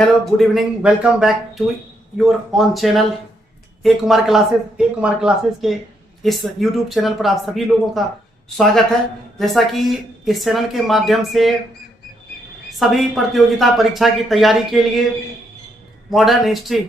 Hello, good evening, welcome back to your own channel A Kumar classes. A Kumar classes के इस YouTube channel पर आप सभी लोगों का स्वागत है। जैसा कि इस चैनल के माध्यम से सभी प्रतियोगिता परीक्षा की तैयारी के लिए मॉडर्न हिस्ट्री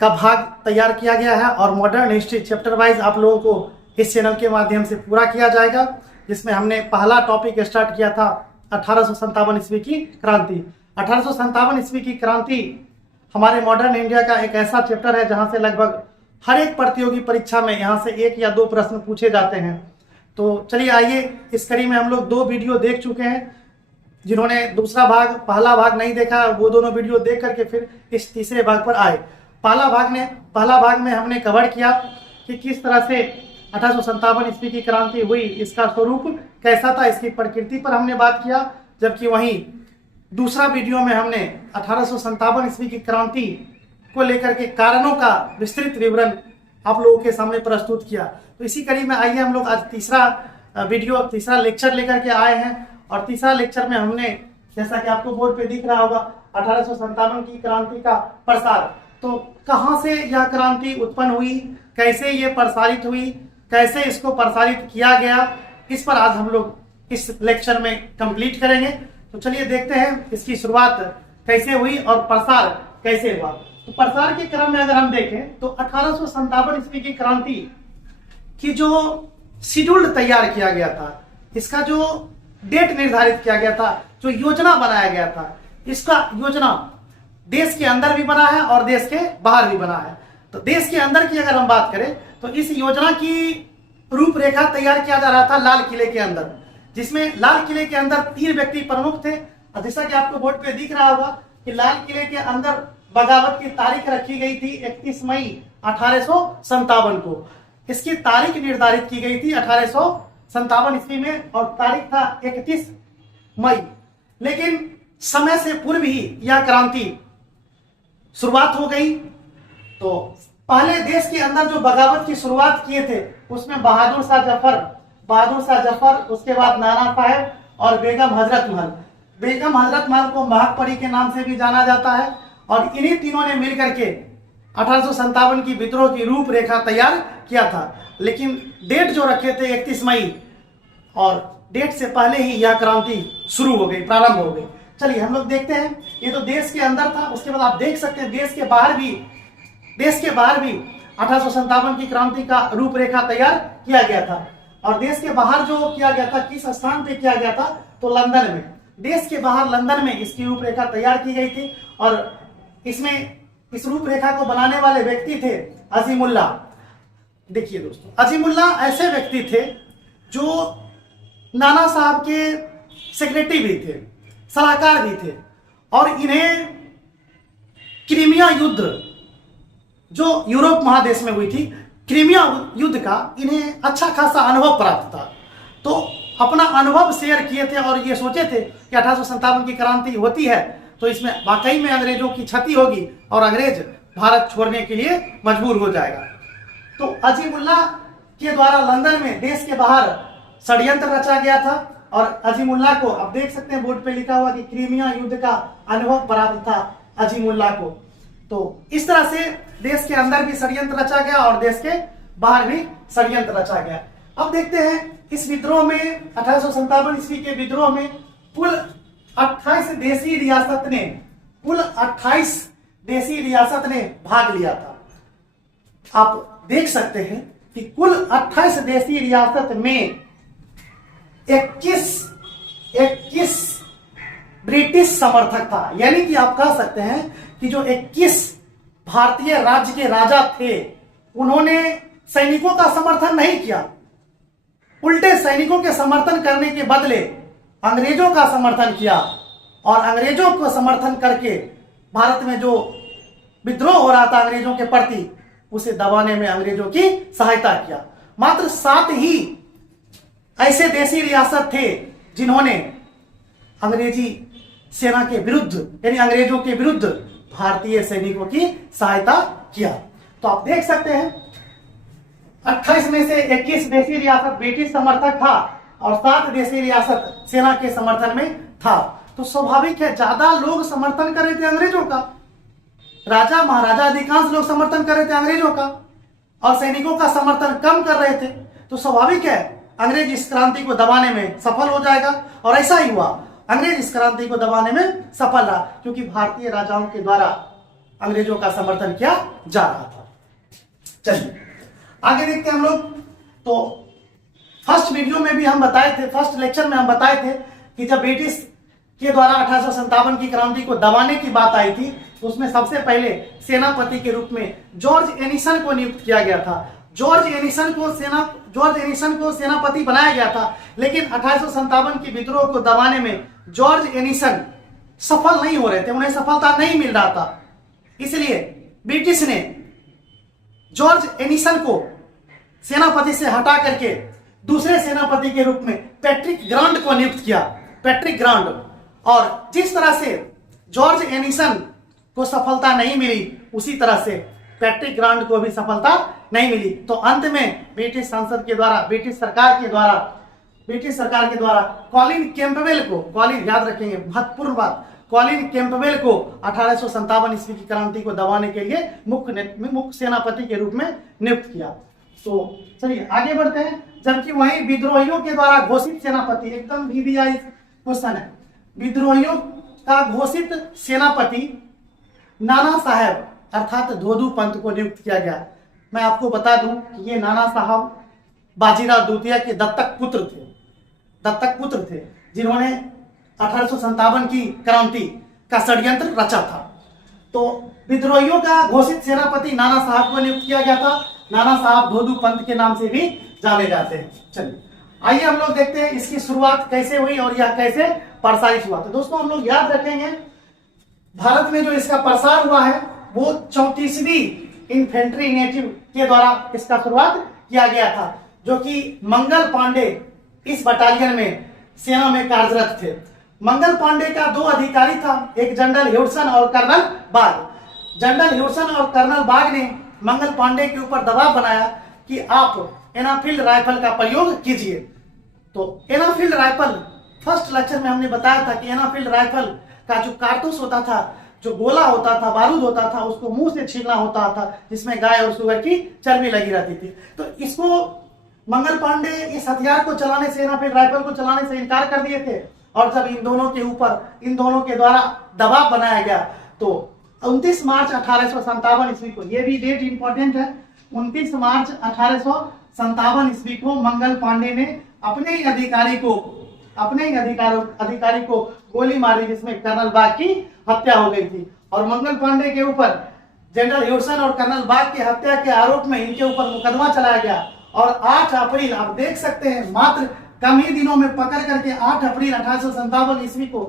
का भाग तैयार किया गया है और मॉडर्न हिस्ट्री चैप्टर वाइज आप लोगों को इस चैनल के माध्यम से पूरा किया जाएगा, जिसमें हमने पहला टॉपिक स्टार्ट किया था 1857 ईस्वी की क्रांति। 1857 ईस्वी की क्रांति हमारे मॉडर्न इंडिया का एक ऐसा चैप्टर है जहां से लगभग हर एक प्रतियोगी परीक्षा में यहां से एक या दो प्रश्न पूछे जाते हैं। तो चलिए आइए, इस कड़ी में हम लोग दो वीडियो देख चुके हैं। जिन्होंने दूसरा भाग पहला भाग नहीं देखा वो दोनों वीडियो देख करके फिर इस तीसरे भाग पर आए। पहला भाग में हमने कवर किया कि किस तरह से 1857 ईस्वी की क्रांति हुई, इसका स्वरूप कैसा था, इसकी प्रकृति पर हमने बात किया। जबकि वहीं दूसरा वीडियो में हमने 1857 ईस्वी की क्रांति को लेकर के कारणों का विस्तृत विवरण आप लोगों के सामने प्रस्तुत किया। तो इसी कड़ी में आइए हम लोग आज तीसरा लेक्चर लेकर के आए हैं। और तीसरा लेक्चर में हमने, जैसा कि आपको बोर्ड पे दिख रहा होगा, 1857 की क्रांति का प्रसार। तो कहां से यह क्रांति उत्पन्न हुई, कैसे ये प्रसारित हुई, कैसे इसको प्रसारित किया गया, इस पर आज हम लोग इस लेक्चर में कंप्लीट करेंगे। तो चलिए देखते हैं इसकी शुरुआत कैसे हुई और प्रसार कैसे हुआ। तो प्रसार के क्रम में अगर हम देखें तो 1857 ईस्वी की क्रांति की जो शेड्यूल तैयार किया गया था, इसका जो डेट निर्धारित किया गया था, जो योजना बनाया गया था, इसका योजना देश के अंदर भी बना है और देश के बाहर भी बना है। तो देश के अंदर की अगर हम बात करें तो इस योजना की रूपरेखा तैयार किया जा रहा था लाल किले के अंदर, जिसमें लाल किले के अंदर 3 व्यक्ति प्रमुख थे। और जैसा कि आपको बोर्ड पे दिख रहा होगा कि लाल किले के अंदर बगावत की तारीख रखी गई थी 31 मई 1857 को। इसकी तारीख निर्धारित की गई थी 1857 ईस्वी में और तारीख था 31 मई। लेकिन समय से पूर्व ही यह क्रांति शुरुआत हो गई। तो पहले देश के अंदर जो बगावत की शुरुआत किए थे उसमें बहादुर शाह जफर, उसके बाद नाना साहेब और बेगम हजरत महल को महकपरी के नाम से भी जाना जाता है। और इन्हीं तीनों ने मिलकर के 1857 की विद्रोह की रूपरेखा तैयार किया था। लेकिन डेट जो रखे थे 31 मई, और डेट से पहले ही यह क्रांति शुरू हो गई, प्रारंभ हो गई। चलिए हम लोग देखते हैं। ये तो देश के अंदर था। उसके बाद आप देख सकते हैं देश के बाहर भी 1857 की क्रांति का रूपरेखा तैयार किया गया था। और देश के बाहर जो किया गया था, किस स्थान पे किया गया था, तो लंदन में। देश के बाहर लंदन में इसकी रूपरेखा तैयार की गई थी। और इसमें इस रूपरेखा को बनाने वाले व्यक्ति थे अजीमुल्ला। देखिए दोस्तों, अजीमुल्ला ऐसे व्यक्ति थे जो नाना साहब के सेक्रेटरी भी थे, सलाहकार भी थे। और इन्हें क्रीमिया युद्ध जो यूरोप महादेश में हुई थी, क्रीमिया युद्ध का इन्हें अच्छा खासा अनुभव प्राप्त था। तो अपना अनुभव शेयर किए थे और ये सोचे थे कि 1857 की क्रांति होती है तो इसमें वाकई में अंग्रेजों की क्षति होगी और अंग्रेज भारत छोड़ने के लिए मजबूर हो जाएगा। तो अजीमुल्ला के द्वारा लंदन में देश के बाहर षड्यंत्र रचा गया था। और अजीमुल्ला को आप देख सकते हैं बोर्ड पे लिखा हुआ कि क्रीमिया युद्ध का अनुभव प्राप्त था अजीमुल्ला को। तो इस तरह से देश के अंदर भी षड्यंत्र रचा गया और देश के बाहर भी षड्यंत्र रचा गया। अब देखते हैं इस विद्रोह में, 1857 ईस्वी के विद्रोह में कुल 28 देशी रियासत ने भाग लिया था। आप देख सकते हैं कि कुल 28 देशी रियासत में 21 ब्रिटिश समर्थक था। यानी कि आप कह सकते हैं कि जो 21 भारतीय राज्य के राजा थे उन्होंने सैनिकों का समर्थन नहीं किया, उल्टे सैनिकों के समर्थन करने के बदले अंग्रेजों का समर्थन किया। और अंग्रेजों को समर्थन करके भारत में जो विद्रोह हो रहा था अंग्रेजों के प्रति, उसे दबाने में अंग्रेजों की सहायता किया। मात्र 7 ही ऐसे देशी रियासत थे जिन्होंने अंग्रेजी सेना के विरुद्ध, यानी अंग्रेजों के विरुद्ध भारतीय सैनिकों की सहायता किया। तो आप देख सकते हैं 28 में से 21 देशी रियासत ब्रिटिश समर्थक था और 7 देशी रियासत सेना के समर्थन में था। तो स्वाभाविक है ज्यादा लोग समर्थन कर रहे थे अंग्रेजों का, राजा महाराजा अधिकांश लोग समर्थन कर रहे थे अंग्रेजों का, और सैनिकों का समर्थन कम कर रहे थे। तो स्वाभाविक है अंग्रेज इस क्रांति को दबाने में सफल हो जाएगा, और ऐसा ही हुआ, अंग्रेज इस क्रांति को दबाने में सफल रहा, क्योंकि भारतीय राजाओं के द्वारा अंग्रेजों का समर्थन किया जा रहा था। चलिए आगे देखते हैं हम लोग। तो फर्स्ट वीडियो में भी हम बताए थे, फर्स्ट लेक्चर में हम बताए थे कि जब ब्रिटिश के द्वारा 1857 की क्रांति को दबाने की बात आई थी, तो उसमें सबसे पहले सेनापति के रूप में जॉर्ज एनिसन को नियुक्त किया गया था। जॉर्ज एनिसन को सेनापति बनाया गया था, लेकिन 1857 की विद्रोह को दबाने में जॉर्ज एनिसन सफल नहीं हो रहे थे, उन्हें सफलता नहीं मिल रहा था। इसलिए ब्रिटिश ने जॉर्ज एनिसन को सेनापति से हटा करके दूसरे सेनापति के रूप में पैट्रिक ग्रांड को नियुक्त किया, पैट्रिक ग्रांड। और जिस तरह से जॉर्ज एनिसन को सफलता नहीं मिली, उसी तरह से पैट्रिक ग्रांड को भी सफलता नहीं मिली। तो अंत में ब्रिटिश संसद के द्वारा, ब्रिटिश सरकार के द्वारा कॉलिन कैंपबेल को, कॉलिन याद रखेंगे महत्वपूर्ण बात, कॉलिन कैंपबेल को 1857 ईस्वी की क्रांति को दबाने के लिए मुख्य सेनापति के रूप में नियुक्त किया। तो चलिए आगे बढ़ते हैं। जबकि वहीं विद्रोहियों के द्वारा घोषित सेनापति, एकदम VVI क्वेश्चन है, विद्रोहियों का घोषित सेनापति नाना साहब अर्थात धोधू पंत को नियुक्त किया गया। मैं आपको बता दूं कि ये नाना साहब बाजीराव द्वितीय के दत्तक पुत्र थे, जिन्होंने 1857 की क्रांति का षड्यंत्र रचा था। तो विद्रोहियों का घोषित सेनापति नाना साहब को नियुक्त किया गया था। नाना साहब धोधू पंत के नाम से भी जाने जाते हैं। चलिए आइए हम लोग देखते हैं इसकी शुरुआत कैसे हुई और यह कैसे प्रसारित हुआ। तो दोस्तों हम लोग याद रखेंगे, भारत में जो इसका प्रसार हुआ है वो 34वीं इन्फेंट्री नेटिव के द्वारा इसका शुरुआत किया गया था, जो कि मंगल पांडे इस बटालियन में सेना में कार्यरत थे। मंगल पांडे का 2 अधिकारी था, एक जनरल ह्यूडसन और कर्नल बाग। जनरल ह्यूडसन और कर्नल बाग ने मंगल पांडे के ऊपर दबाव बनाया कि आप एनाफील्ड राइफल का प्रयोग कीजिए। तो एनाफील्ड राइफल, फर्स्ट लेक्चर में हमने बताया था कि एनाफील्ड राइफल का जो कारतूस होता था, जो गोला होता था, बारूद होता था, उसको मुंह से छीलना होता था, जिसमें गाय और सुअर की चर्बी लगी रहती थी। तो इसको मंगल पांडे इस हथियार को चलाने से, एनाफील्ड राइफल को चलाने से इनकार कर दिए थे। और जब इन दोनों के द्वारा दबाव बनाया गया, तो 29 मार्च 1857 ईस्वी को, ये भी डेट इंपॉर्टेंट है, 29 मार्च 1857 ईस्वी को मंगल पांडे ने अपने ही अधिकारी को गोली मारी, जिसमें कर्नल बाग की हत्या हो गई थी। और मंगल पांडे के ऊपर जनरल ह्यूडसन और कर्नल बाग की हत्या के आरोप में इनके ऊपर मुकदमा चलाया गया। और 8 अप्रैल, आप देख सकते हैं, मात्र कम ही दिनों में पकड़ करके 8 अप्रैल 1857 ईस्वी को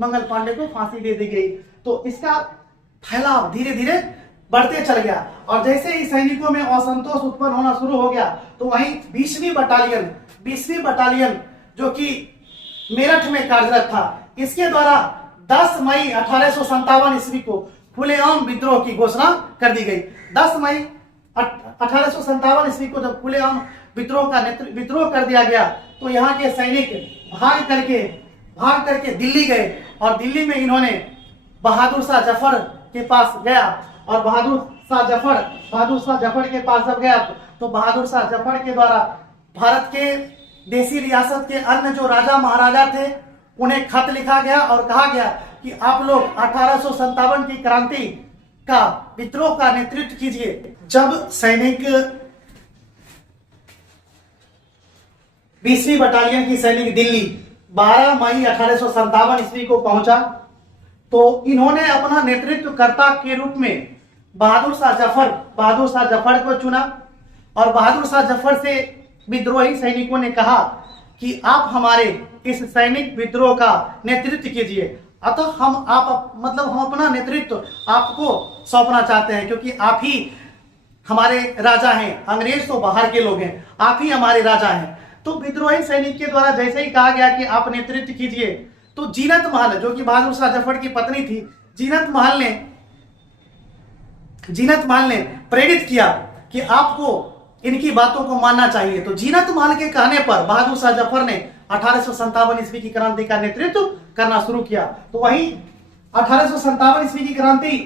मंगल पांडे को फांसी दे दी गई। तो इसका फैलाव धीरे धीरे बढ़ते चल गया, और जैसे ही सैनिकों में असंतोष उत्पन्न होना शुरू हो गया, तो वहीं 20वीं बटालियन जो कि मेरठ में कार्यरत था, इसके द्वारा 10 मई 1857 ईस्वी को खुलेआम विद्रोह की घोषणा कर दी गई। 10 मई 1857 ईस्वी को जब खुलेआम विद्रोह कर दिया गया, तो यहाँ के सैनिक भाग करके दिल्ली गए, और दिल्ली में इन्होंने बहादुर शाह जफर के पास गया। और बहादुर शाह जफर के पास जब गया, तो बहादुर शाह जफर के द्वारा भारत के देसी रियासत के अन्य जो राजा महाराजा थे, उन्हें खत लिखा गया और कहा गया कि आप लोग 1857 की क्रांति का विद्रोह का नेतृत्व कीजिए। जब सैनिक 20वीं बटालियन की सैनिक दिल्ली 12 मई 1857 ईस्वी को पहुंचा, तो इन्होंने अपना नेतृत्वकर्ता के रूप में बहादुर शाह जफर को चुना। और बहादुर शाह जफर से विद्रोही सैनिकों ने कहा कि आप हमारे इस सैनिक विद्रोह का नेतृत्व कीजिए। अतः हम अपना नेतृत्व आपको सौंपना चाहते हैं, क्योंकि आप ही हमारे राजा हैं, अंग्रेज तो बाहर के लोग हैं, आप ही हमारे राजा हैं। तो विद्रोही सैनिक के द्वारा जैसे ही कहा गया कि आप नेतृत्व कीजिए, तो जीनत महल, जो कि बहादुर शाह जफर की पत्नी थी, जीनत महल ने प्रेरित किया कि आपको इनकी बातों को मानना चाहिए। तो जीनत महल के कहने पर बहादुर शाह जफर ने 1857 ईस्वी की क्रांति का नेतृत्व करना शुरू किया। तो वही 1857 ईस्वी की क्रांति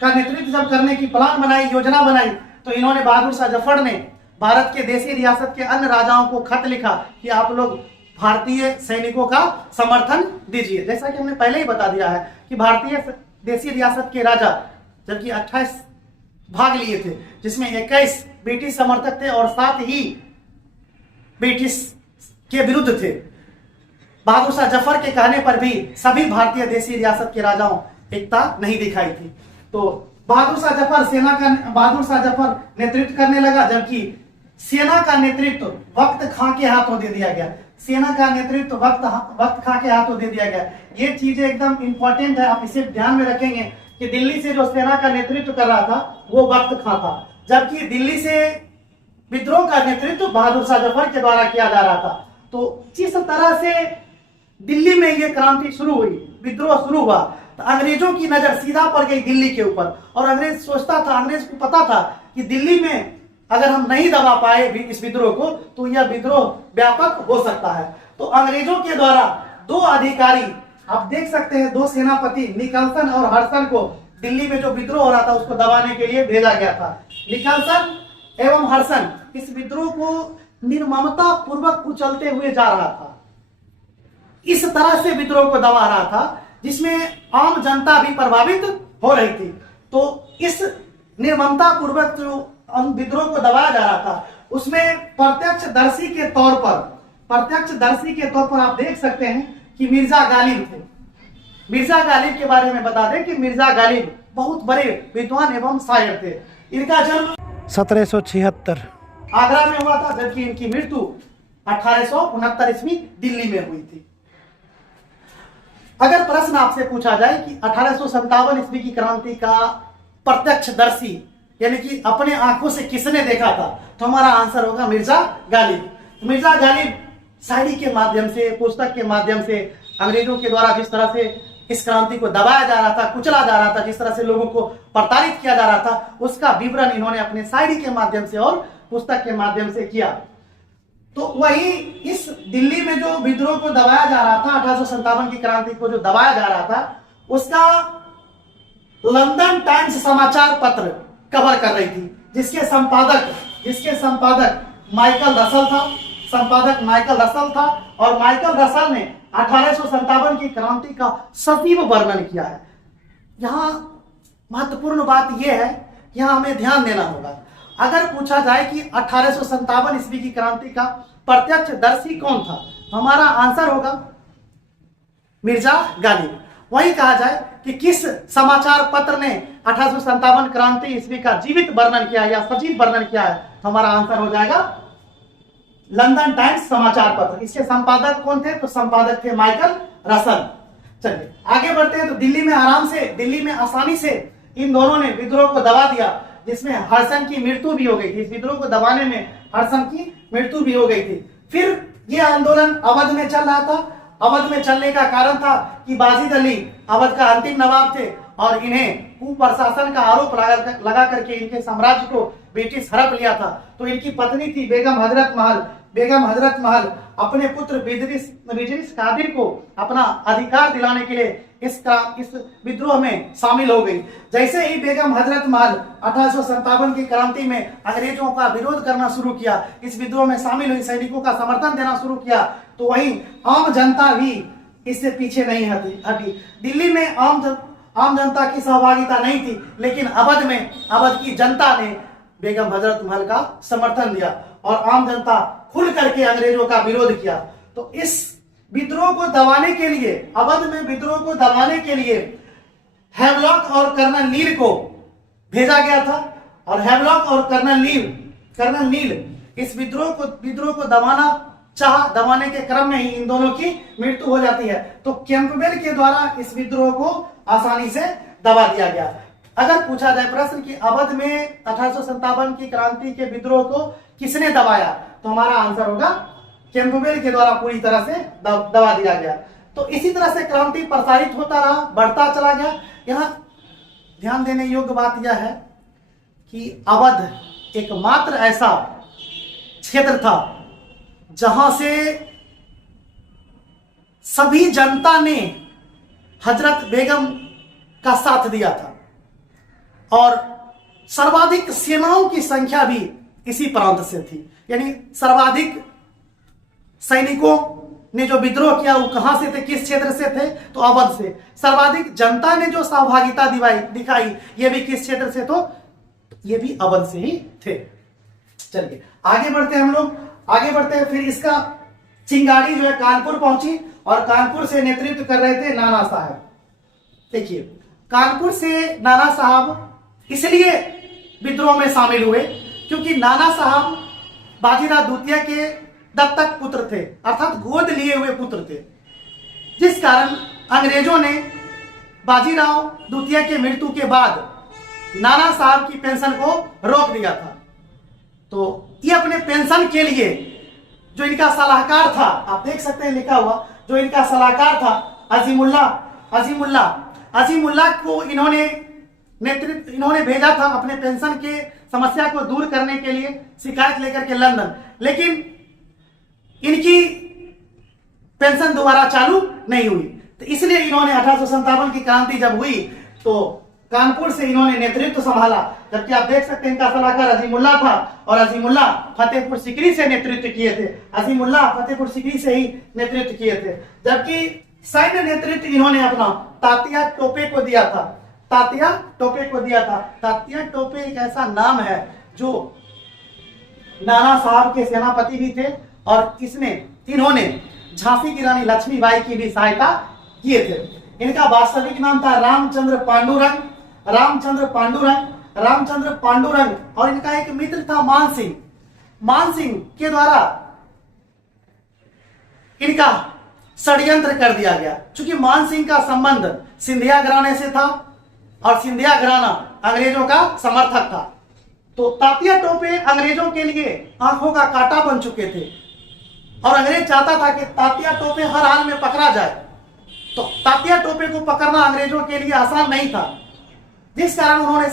का नेतृत्व जब करने की प्लान बनाई, योजना बनाई, तो इन्होंने बहादुर शाह जफर ने भारत के देशी रियासत के अन्य राजाओं को खत लिखा कि आप लोग भारतीय सैनिकों का समर्थन दीजिए। जैसा कि हमने पहले ही बता दिया है कि भारतीय देशी रियासत के राजा जबकि 28 भाग लिए थे, जिसमें 21 ब्रिटिश समर्थक थे और 7 ही ब्रिटिश के विरुद्ध थे। बहादुर शाह जफर के कहने पर भी सभी भारतीय देशी रियासत के राजाओं एकता नहीं दिखाई थी। तो बहादुर शाह जफर नेतृत्व करने लगा, जबकि सेना का नेतृत्व वक्त खां के हाथों दे दिया गया। सेना का नेतृत्व वक्त खां के हाथों दे दिया गया। ये चीजें एकदम इंपॉर्टेंट है, आप इसे ध्यान में रखेंगे कि दिल्ली से जो सेना का नेतृत्व कर रहा था वो वक्त खां था, जबकि दिल्ली से विद्रोह का नेतृत्व बहादुर शाह जफर के द्वारा किया जा रहा था। तो जिस तरह से दिल्ली में ये क्रांति शुरू हुई, विद्रोह शुरू हुआ, तो अंग्रेजों की नजर सीधा पड़ गई दिल्ली के ऊपर। और अंग्रेज को पता था कि दिल्ली में अगर हम नहीं दबा पाए इस विद्रोह को तो यह विद्रोह व्यापक हो सकता है। तो अंग्रेजों के द्वारा 2 अधिकारी, आप देख सकते हैं, 2 सेनापति निकलसन और हर्सन को दिल्ली में जो विद्रोह हो रहा था उसको दबाने के लिए भेजा गया था। निकलसन एवं हर्सन इस विद्रोह को निर्ममता पूर्वक कुचलते हुए जा रहा था, इस तरह से विद्रोह को दबा रहा था जिसमें आम जनता भी प्रभावित हो रही थी। तो इस निर्ममता पूर्वक जो विद्रोह को दबाया जा रहा था उसमें प्रत्यक्षदर्शी के तौर पर आप देख सकते हैं कि मिर्जा गालिब थे। मिर्जा गालिब के बारे में बता दें कि मिर्जा गालिब बहुत बड़े विद्वान एवं शायर थे। इनका जन्म 1776 आगरा में हुआ था, जबकि इनकी मृत्यु 1869 ईस्वी दिल्ली में हुई थी। अगर प्रश्न आपसे पूछा जाए कि 1857 ईस्वी की क्रांति का प्रत्यक्षदर्शी यानी कि अपने आंखों से किसने देखा था, तो हमारा आंसर होगा मिर्जा गालिब। मिर्जा गालिब शायरी के माध्यम से, पुस्तक के माध्यम से अंग्रेजों के द्वारा जिस तरह से इस क्रांति को दबाया जा रहा था, कुचला जा रहा था, जिस तरह से लोगों को प्रताड़ित किया जा रहा था, उसका विवरण इन्होंने अपने शायरी के माध्यम से और पुस्तक के माध्यम से किया। तो वही इस दिल्ली में जो विद्रोह को दबाया जा रहा था, 1857 की क्रांति को जो दबाया जा रहा था, उसका लंदन टाइम्स समाचार पत्र कवर कर रही थी, जिसके संपादक माइकल रसल था। और माइकल रसल ने 1857 की क्रांति का सजीव वर्णन किया है। यहाँ महत्वपूर्ण बात यह है, यहाँ हमें ध्यान देना होगा। अगर पूछा जाए कि 1857 ईस्वी की क्रांति का प्रत्यक्षदर्शी कौन था, तो हमारा आंसर होगा मिर्जा गालिब। वही कहा जाए कि किस समाचार पत्र ने 1857 क्रांति ईस्वी का जीवित वर्णन किया या सजीव वर्णन किया है, तो हमारा आंसर हो जाएगा लंदन टाइम्स समाचार पत्र। इसके संपादक कौन थे, तो संपादक थे माइकल रसल। चलिए आगे बढ़ते हैं। तो दिल्ली में आसानी से इन दोनों ने विद्रोह को दबा दिया, जिसमें हर्सन की मृत्यु भी हो गई थी। इस विद्रोह को दबाने में हर्सन की मृत्यु भी हो गई थी। फिर यह आंदोलन अवध में चल रहा था। अवध में चलने का कारण था कि बाजिद अली अवध का अंतिम नवाब थे और इन्हें कुप्रशासन का आरोप लगा करके इनके साम्राज्य को ब्रिटिश हड़प लिया था। तो इनकी पत्नी थी बेगम हजरत महल अपने पुत्र बिजरिस कादिर को अपना अधिकार दिलाने के लिए इस विद्रोह में शामिल हो गई। जैसे ही बेगम हजरत महल 1857 की क्रांति में अंग्रेजों का विरोध करना शुरू किया, इस विद्रोह में शामिल हुई, सैनिकों का समर्थन देना शुरू किया, तो वहीं आम जनता भी इससे पीछे नहीं हटी। दिल्ली में आम जनता की सहभागिता नहीं थी, लेकिन अवध की जनता ने बेगम हजरत महल का समर्थन दिया और आम जनता खुल करके अंग्रेजों का विरोध किया। तो इस विद्रोह को दबाने के लिए, अवध में विद्रोह को दबाने के लिए हेवलॉक और कर्नल नील को भेजा गया था। और हेवलॉक और कर्नल नील इस विद्रोह को दबाने के क्रम में ही इन दोनों की मृत्यु हो जाती है। तो कैंपबेल के द्वारा इस विद्रोह को आसानी से दबा दिया गया। अगर पूछा जाए प्रश्न कि अवध में 1857 की क्रांति के विद्रोह को किसने दबाया, तो हमारा आंसर होगा कैंपबेल के द्वारा पूरी तरह से दबा दिया गया। तो इसी तरह से क्रांति प्रसारित होता रहा, बढ़ता चला गया। यहाँ ध्यान देने योग्य बात यह है कि अवध एकमात्र ऐसा क्षेत्र था जहां से सभी जनता ने हजरत बेगम का साथ दिया था और सर्वाधिक सेनाओं की संख्या भी इसी प्रांत से थी। यानी सर्वाधिक सैनिकों ने जो विद्रोह किया वो कहां से थे, किस क्षेत्र से थे, तो अवध से। सर्वाधिक जनता ने जो सहभागिता दिखाई ये भी किस क्षेत्र से, तो ये भी अवध से ही थे। चलिए आगे बढ़ते हैं हम लोग, आगे बढ़ते हैं। फिर इसका चिंगारी जो है कानपुर पहुंची और कानपुर से नेतृत्व कर रहे थे नाना साहब। देखिए कानपुर से नाना साहब इसलिए विद्रोह में शामिल हुए क्योंकि नाना साहब बाजीराव द्वितीय के दत्तक पुत्र थे, अर्थात गोद लिए हुए पुत्र थे, जिस कारण अंग्रेजों ने बाजीराव द्वितीय के मृत्यु के बाद नाना साहब की पेंशन को रोक दिया था। तो ये अपने पेंशन के लिए जो इनका सलाहकार था, आप देख सकते हैं लिखा हुआ, जो इनका सलाहकार था अजीमुल्ला को इन्होंने भेजा था अपने पेंशन के समस्या को दूर करने के लिए शिकायत लेकर के लंदन, लेकिन इनकी पेंशन दोबारा चालू नहीं हुई। तो इसलिए इन्होंने 1857 की क्रांति जब हुई तो कानपुर से इन्होंने नेतृत्व संभाला। जबकि आप देख सकते हैं इनका सलाहकार अजीमुल्ला था और अजीमुल्ला फतेहपुर सीकरी से नेतृत्व किए थे, अजीमुल्ला फतेहपुर सीकरी से ही नेतृत्व किए थे। जबकि सैन्य नेतृत्व इन्होंने अपना तात्या टोपे को दिया था, तात्या टोपे एक ऐसा नाम है जो नाना साहब के सेनापति भी थे और इन्होंने झांसी की रानी लक्ष्मीबाई की भी सहायता किए थे। इनका वास्तविक नाम था रामचंद्र पांडुरंग और इनका एक मित्र था मान सिंह के द्वारा इनका षड्यंत्र कर दिया गया। चूंकि मान सिंह का संबंध सिंधिया घराने से था और सिंधिया घराना अंग्रेजों का समर्थक था, तो तात्या टोपे अंग्रेजों के लिए आंखों का कांटा बन चुके थे और अंग्रेज चाहता था कि तात्या टोपे हर हाल में पकड़ा जाए। तो तात्या टोपे को पकड़ना अंग्रेजों के लिए आसान नहीं था, जिस कारण उन्होंने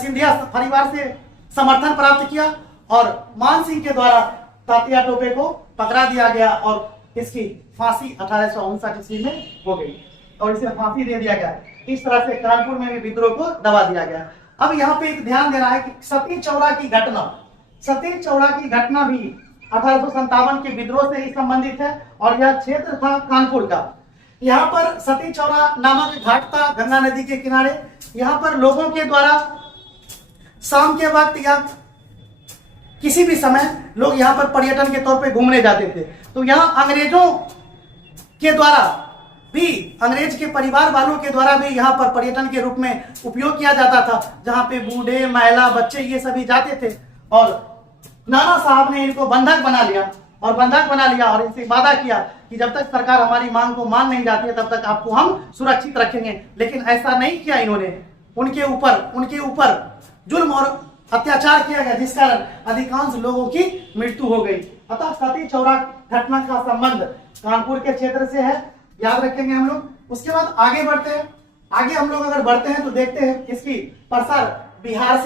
सिंधिया परिवार से समर्थन प्राप्त किया और मान सिंह के द्वारा तात्या टोपे को पकड़ा दिया गया और इसकी फांसी 1859 ईस्वी में हो गई और इसे फांसी दे दिया गया। इस तरह से कानपुर में भी विद्रोह को दबा दिया गया। अब यहाँ पे एक ध्यान देना है कि सती चौड़ा की घटना भी 1857 के विद्रोह से ही संबंधित है और यह क्षेत्र था कानपुर का। यहाँ पर सती चौड़ा नामक घाट था गंगा नदी के किनारे। यहाँ पर लोगों के द्वारा शाम के वक्त या किसी भी समय लोग यहाँ पर पर्यटन के तौर पे घूमने जाते थे। तो यहाँ अंग्रेजों के द्वारा भी, अंग्रेज के परिवार वालों के द्वारा भी यहाँ पर पर्यटन के रूप में उपयोग किया जाता था, जहाँ पे बूढ़े महिला बच्चे ये सभी जाते थे। और नाना साहब ने इनको बंधक बना लिया और इनसे वादा किया कि जब तक सरकार हमारी मांग को मान नहीं जाती है तब तक आपको हम सुरक्षित रखेंगे। लेकिन ऐसा नहीं किया इन्होंने, उनके ऊपर जुल्म और अत्याचार किया गया, जिस कारण अधिकांश लोगों की मृत्यु हो गई। अतः सती चौड़ा घटना का संबंध कानपुर के क्षेत्र से है, याद रखेंगे हम लोग। उसके बाद आगे बढ़ते हैं। आगे हम लोग अगर बढ़ते हैं तो देखते हैं इसकी प्रसार बिहार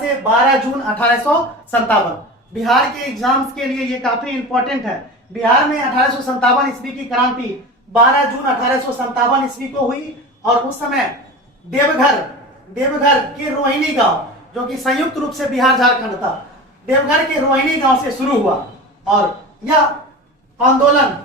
से 12 जून 1857। बिहार के एग्जाम्स के लिए ये काफी इंपॉर्टेंट है। बिहार में 1857 ईस्वी की क्रांति 12 जून 1857 ईस्वी को हुई और उस समय देवघर के रोहिणी गांव, जो कि संयुक्त रूप से बिहार झारखंड था, देवघर के रोहिणी गांव से शुरू हुआ और यह आंदोलन,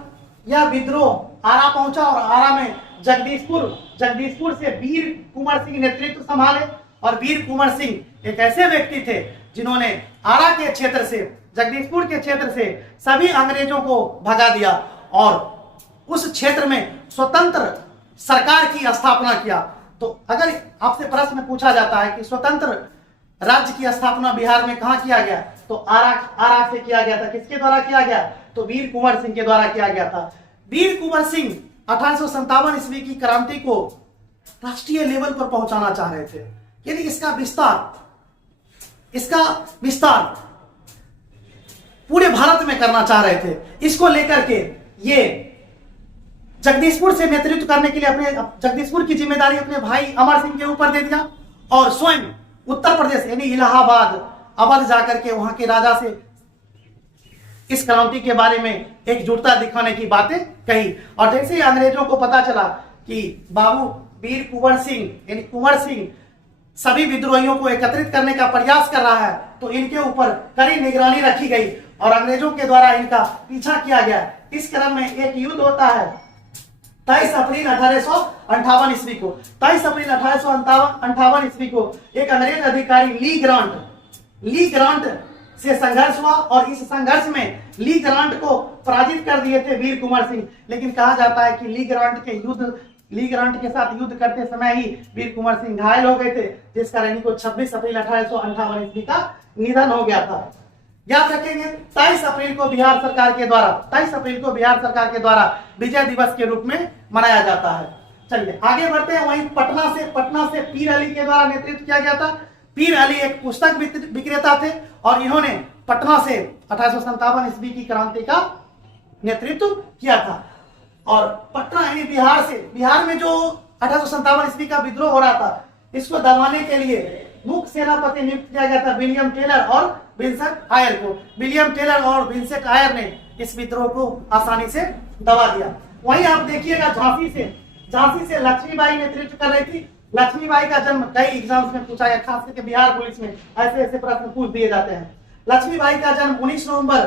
यह विद्रोह आरा पहुंचा और आरा में जगदीशपुर से वीर कुंवर सिंह नेतृत्व संभाले। और वीर कुंवर सिंह एक ऐसे व्यक्ति थे जिन्होंने आरा के क्षेत्र से, जगदीशपुर के क्षेत्र से सभी अंग्रेजों को भगा दिया और उस क्षेत्र में स्वतंत्र सरकार की स्थापना किया। तो अगर आपसे प्रश्न पूछा जाता है कि स्वतंत्र राज्य की स्थापना बिहार में कहां किया गया, तो आरा से किया गया था। किसके द्वारा किया गया, तो वीर कुंवर सिंह के द्वारा किया गया था। वीर कुंवर सिंह 1857 ईस्वी की क्रांति को राष्ट्रीय लेवल पर पहुंचाना चाह रहे थे, यानी इसका विस्तार पूरे भारत में करना चाह रहे थे। इसको लेकर के ये जगदीशपुर से नेतृत्व करने के लिए जगदीशपुर की जिम्मेदारी अपने भाई अमर सिंह के ऊपर दे दिया और स्वयं उत्तर प्रदेश यानी इलाहाबाद, अवध जाकर के वहां के राजा से इस क्रांति के बारे में एकजुटता दिखाने की बातें कही। और जैसे ही अंग्रेजों को पता चला कि बाबू वीर कुंवर सिंह यानी कुंवर सिंह सभी विद्रोहियों को एकत्रित करने का प्रयास कर रहा है, तो इनके ऊपर कड़ी निगरानी रखी गई और अंग्रेजों के द्वारा इनका पीछा किया गया। इस क्रम में एक युद्ध होता है 23 अप्रैल 1858 ईस्वी को। 23 अप्रैल 1858 ईस्वी को एक अंग्रेज अधिकारी ली ग्रांट से संघर्ष हुआ और इस संघर्ष में ली ग्रांट को पराजित कर दिए थे वीर कुंवर सिंह। लेकिन कहा जाता है कि ली ग्रांट के साथ युद्ध करते समय ही वीर कुंवर सिंह घायल हो गए थे, जिस कारण इनको 26 अप्रैल 1858 ईस्वी का निधन हो गया था। याद रखेंगे 23 अप्रैल को बिहार सरकार के द्वारा विजय दिवस के रूप में मनाया जाता है। चलिए आगे बढ़ते हैं। वहीं पटना से पीर अली के द्वारा नेतृत्व किया गया था। पीर अली एक पुस्तक विक्रेता थे और इन्होंने पटना से 1857 ईस्वी की क्रांति का नेतृत्व किया था। और पटना यानी बिहार में जो 1857 ईस्वी का विद्रोह हो रहा था, इसको दबाने के लिए मुख्य सेनापति नियुक्त किया गया था विलियम टेलर और विंसेंट आयर को। विलियम टेलर और विंसेंट आयर ने इस विद्रोह को आसानी से दबा दिया। वहीं आप देखिएगा झांसी से लक्ष्मीबाई नेतृत्व कर रही थी। लक्ष्मीबाई का जन्म कई एग्जाम्स में पूछा गया, खास करके बिहार पुलिस में ऐसे प्रश्न पूछ दिए जाते हैं। लक्ष्मीबाई का जन्म 19 नवंबर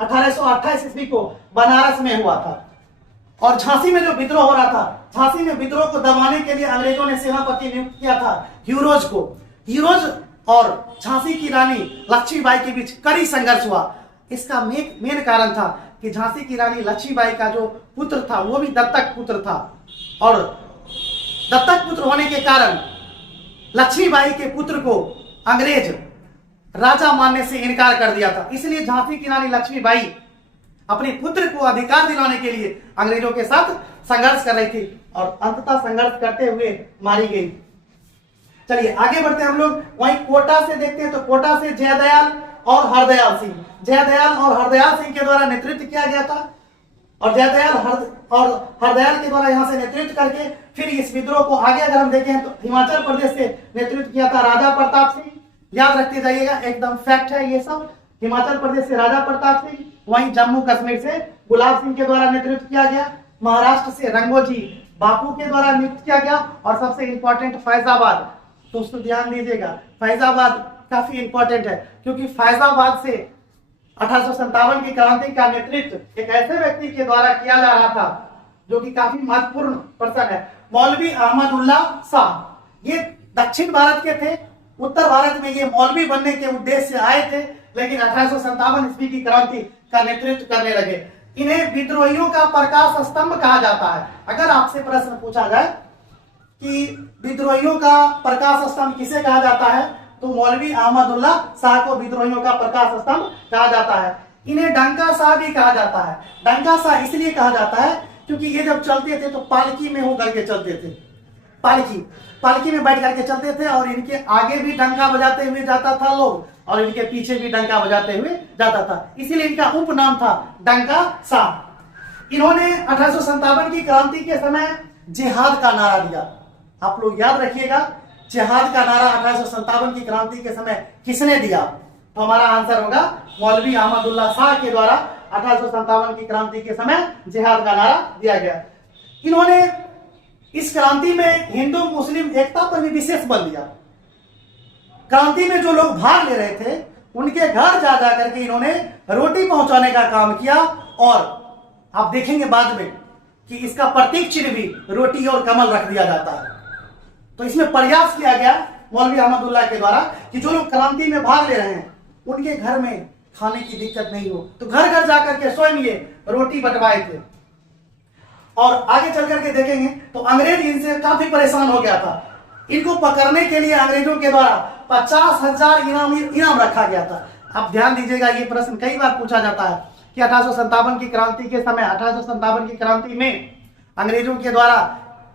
1828 ईस्वी को बनारस में हुआ था। और झांसी में जो विद्रोह हो रहा था, झांसी में विद्रोह को दबाने के लिए अंग्रेजों ने सेनापति नियुक्त किया था ह्यूरोज को। ह्यूरोज और झांसी की रानी लक्ष्मीबाई के बीच कड़ी संघर्ष हुआ। इसका मेन कारण था कि झांसी की रानी लक्ष्मीबाई का जो पुत्र था वो भी दत्तक पुत्र था, और दत्तक पुत्र होने के कारण लक्ष्मीबाई के पुत्र को अंग्रेज राजा मानने से इनकार कर दिया था। इसलिए झांसी की रानी लक्ष्मीबाई अपने पुत्र को अधिकार दिलाने के लिए अंग्रेजों के साथ संघर्ष कर रही थी और अंततः संघर्ष करते हुए मारी गई। चलिए आगे बढ़ते हैं हम लोग। वहीं कोटा से देखते हैं तो कोटा से जयदयाल और हरदयाल सिंह के द्वारा नेतृत्व किया गया था। और हरदयाल के द्वारा यहाँ से नेतृत्व करके फिर इस विद्रोह को आगे अगर हम देखें तो हिमाचल प्रदेश से नेतृत्व किया था राजा प्रताप सिंह। याद रखते जाइएगा, एकदम फैक्ट है ये सब। हिमाचल प्रदेश से राजा प्रताप सिंह, वहीं जम्मू कश्मीर से गुलाब सिंह के द्वारा नेतृत्व किया गया। महाराष्ट्र से रंगोजी बापू के द्वारा नियुक्त किया गया। और सबसे इंपॉर्टेंट फैजाबाद, दोस्तों ध्यान दीजिएगा, फैजाबाद काफी इंपॉर्टेंट है क्योंकि फैजाबाद से 1857 की क्रांति का नेतृत्व एक ऐसे व्यक्ति के द्वारा किया जा रहा था जो कि काफी महत्वपूर्ण पर्सन है, मौलवी अहमदुल्ला शाह। ये दक्षिण भारत के थे, उत्तर भारत में ये मौलवी बनने के उद्देश्य से आए थे, लेकिन 1857 ईस्वी की क्रांति का नेतृत्व करने लगे। इन्हें विद्रोहियों का प्रकाश स्तंभ कहा जाता है। अगर आपसे प्रश्न पूछा जाए कि विद्रोहियों का प्रकाश स्तंभ किसे कहा जाता है, तो मौलवी अहमदुल्ला शाह को विद्रोहियों का प्रकाश स्तंभ कहा जाता है। इन्हें डंका शाह भी कहा जाता है। डंका शाह इसलिए कहा जाता है क्योंकि ये जब चलते थे तो पालकी में होकर के चलते थे, पालकी में बैठ करके चलते थे और इनके आगे भी डंका बजाते हुए जाता था लोग और इनके पीछे भी डंका बजाते हुए जाता था, इसीलिए इनका उपनाम था डंका शाह। इन्होंने 1857 की क्रांति के समय जिहाद का नारा दिया। आप लोग याद रखिएगा, जिहाद का नारा 1857 की क्रांति के समय किसने दिया? तो हमारा आंसर होगा मौलवी अहमदुल्ला शाह के द्वारा 1857 की क्रांति के समय जिहाद का नारा दिया गया। इन्होंने इस क्रांति में हिंदू मुस्लिम एकता पर भी विशेष बल दिया। क्रांति में जो लोग भाग ले रहे थे उनके घर जा करके इन्होंने रोटी पहुंचाने का काम किया। और आप देखेंगे बाद में कि इसका प्रतीक चिन्ह भी रोटी और कमल रख दिया जाता है। तो इसमें प्रयास किया गया मौलवी अहमदुल्ला के द्वारा कि जो लोग क्रांति में भाग ले रहे हैं उनके घर में खाने की दिक्कत नहीं हो, तो घर घर जाकर के स्वयं ये रोटी बंटवाए थे। और आगे चल करके देखेंगे तो अंग्रेज इनसे काफी परेशान हो गया था। इनको पकड़ने के लिए अंग्रेजों के द्वारा 50,000 इनाम रखा गया था। आप ध्यान दीजिएगा, ये प्रश्न कई बार पूछा जाता है कि 1857 की क्रांति के समय 1857 की क्रांति में अंग्रेजों के द्वारा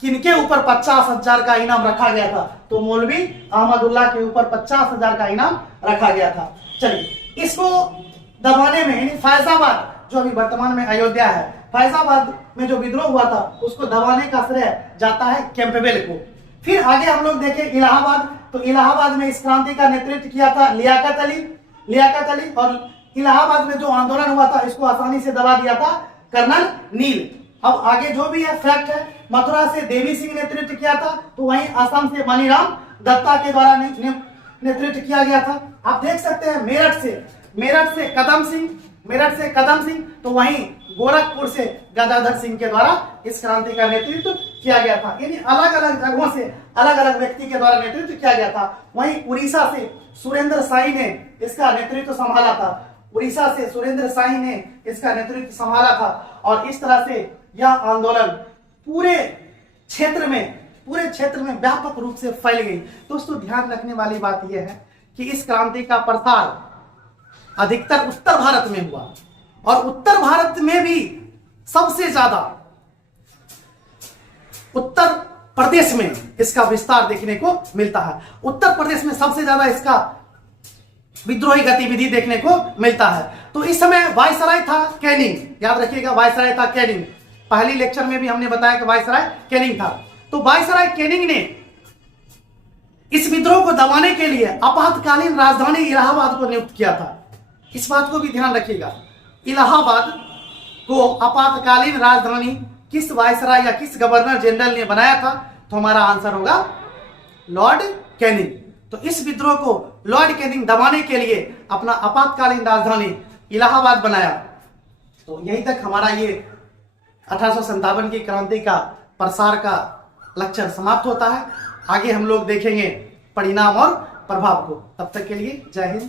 किनके ऊपर 50,000 का इनाम रखा गया था? तो मौलवी अहमदुल्ला के ऊपर 50,000 का इनाम रखा गया था। चलिए, इसको दबाने में यानी फैजाबाद जो अभी वर्तमान में अयोध्या है, फैजाबाद में जो विद्रोह हुआ था उसको दबाने का श्रेय जाता है कैंपबेल को। फिर आगे हम लोग देखें इलाहाबाद, तो इलाहाबाद में इस क्रांति का नेतृत्व किया था लियाकत अली। और इलाहाबाद में जो आंदोलन हुआ था इसको आसानी से दबा दिया था कर्नल नील। अब आगे जो भी है फैक्ट है, मथुरा से देवी सिंह ने नेतृत्व किया था, तो वहीं असम से मनीराम दत्ता के द्वारा नेतृत्व किया गया था। आप देख सकते हैं मेरठ से कदम सिंह, तो वहीं गोरखपुर से गदाधर सिंह के द्वारा इस क्रांति का नेतृत्व किया गया था। यानी अलग अलग जगहों से अलग अलग व्यक्ति के द्वारा नेतृत्व किया गया था। वहीं उड़ीसा से सुरेंद्र शाही ने इसका नेतृत्व संभाला था, और इस तरह से यह आंदोलन पूरे क्षेत्र में व्यापक रूप से फैल गई। दोस्तों ध्यान रखने वाली बात यह है कि इस क्रांति का प्रसार अधिकतर उत्तर भारत में हुआ, और उत्तर भारत में भी सबसे ज्यादा उत्तर प्रदेश में इसका विस्तार देखने को मिलता है। उत्तर प्रदेश में सबसे ज्यादा इसका विद्रोही गतिविधि देखने को मिलता है। तो इस समय वायसराय था कैनिंग, याद रखिएगा वायसराय था कैनिंग। पहली लेक्चर में भी हमने बताया कि वायसराय कैनिंग था। तो वायसराय कैनिंग ने इस विद्रोह को दबाने के लिए आपातकालीन राजधानी इलाहाबाद को नियुक्त किया था। इस बात को भी ध्यान रखिएगा, इलाहाबाद को आपातकालीन राजधानी किस वायसराय या किस गवर्नर जनरल ने बनाया था? तो हमारा आंसर होगा लॉर्ड कैनिंग। तो इस विद्रोह को लॉर्ड कैनिंग दबाने के लिए अपना आपातकालीन राजधानी इलाहाबाद बनाया। तो यहीं तक हमारा ये 1857 की क्रांति का प्रसार का लेक्चर समाप्त होता है। आगे हम लोग देखेंगे परिणाम और प्रभाव को। तब तक के लिए जय हिंद।